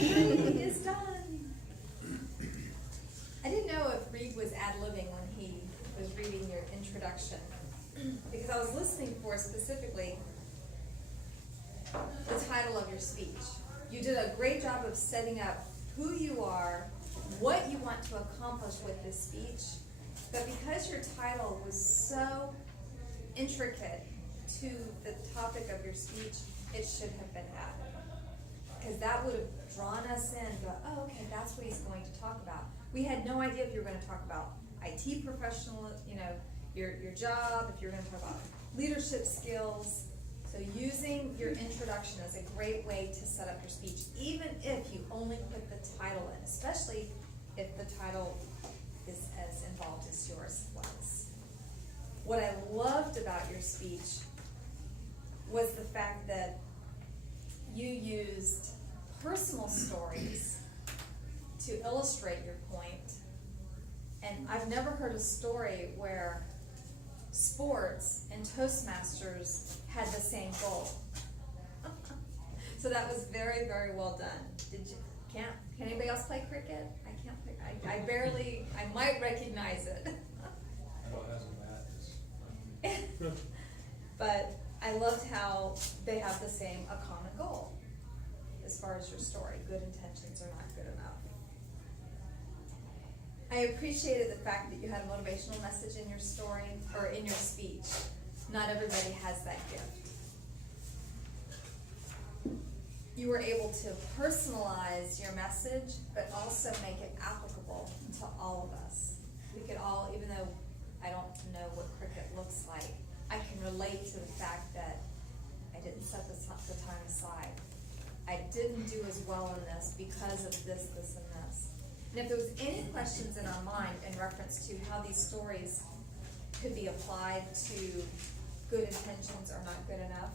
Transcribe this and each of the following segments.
Reading is done. I didn't know if Reed was ad-libbing when he was reading your introduction, because I was listening for specifically the title of your speech. You did a great job of setting up who you are, what you want to accomplish with this speech, but because your title was so intricate to the topic of your speech, it should have been added. Because that would have drawn us in and go, oh, okay, that's what he's going to talk about. We had no idea if you were going to talk about IT professional, your job, if you were going to talk about leadership skills. So using your introduction is a great way to set up your speech, even if you only put the title in, especially if the title is as involved as yours was. What I loved about your speech was the fact that you used personal stories to illustrate your point. And I've never heard a story where sports and Toastmasters had the same goal. So that was very, very well done. Can anybody else play cricket? I can't play. I might recognize it. But I loved how they have a common goal as far as your story. Good intentions are not good enough. I appreciated the fact that you had a motivational message in your story, or in your speech. Not everybody has that gift. You were able to personalize your message, but also make it applicable to all of us. We could all, even though I don't know what cricket looks like, I can relate to the fact that I didn't set the time aside. I didn't do as well in this because of this, and this. And if there was any questions in our mind in reference to how these stories could be applied to good intentions or not good enough,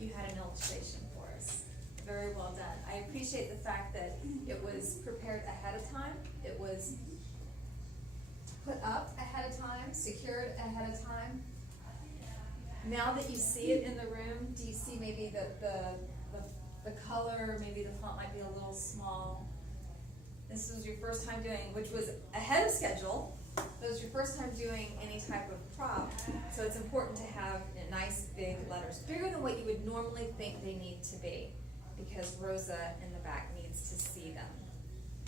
you had an illustration for us. Very well done. I appreciate the fact that it was prepared ahead of time. It was put up ahead of time, secured ahead of time. Now that you see it in the room, do you see maybe the color, maybe the font might be a little small? This was your first time doing, which was ahead of schedule. It was your first time doing any type of prop. So it's important to have nice big letters, bigger than what you would normally think they need to be, because Rosa in the back needs to see them.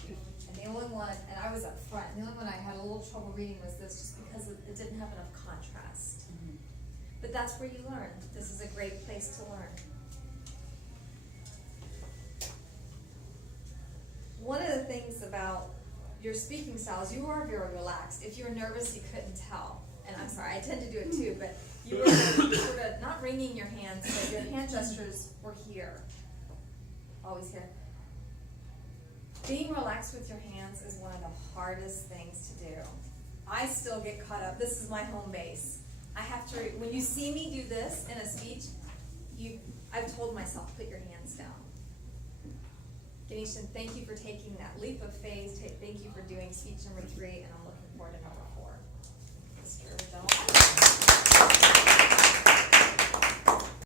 And the only one, and I was up front, and the only one I had a little trouble reading was this, just because it didn't have enough contrast. But that's where you learn. This is a great place to learn. One of the things about your speaking style is you are very relaxed. If you were nervous, you couldn't tell. And I'm sorry, I tend to do it too, but you were sort of not wringing your hands, but your hand gestures were here. Always here. Being relaxed with your hands is one of the hardest things to do. I still get caught up. This is my home base. I have to, when you see me do this in a speech, I've told myself, put your hands down. Ganesan, thank you for taking that leap of faith. Thank you for doing speech number 3, and I'm looking forward to number 4. Mr. Dettlaff.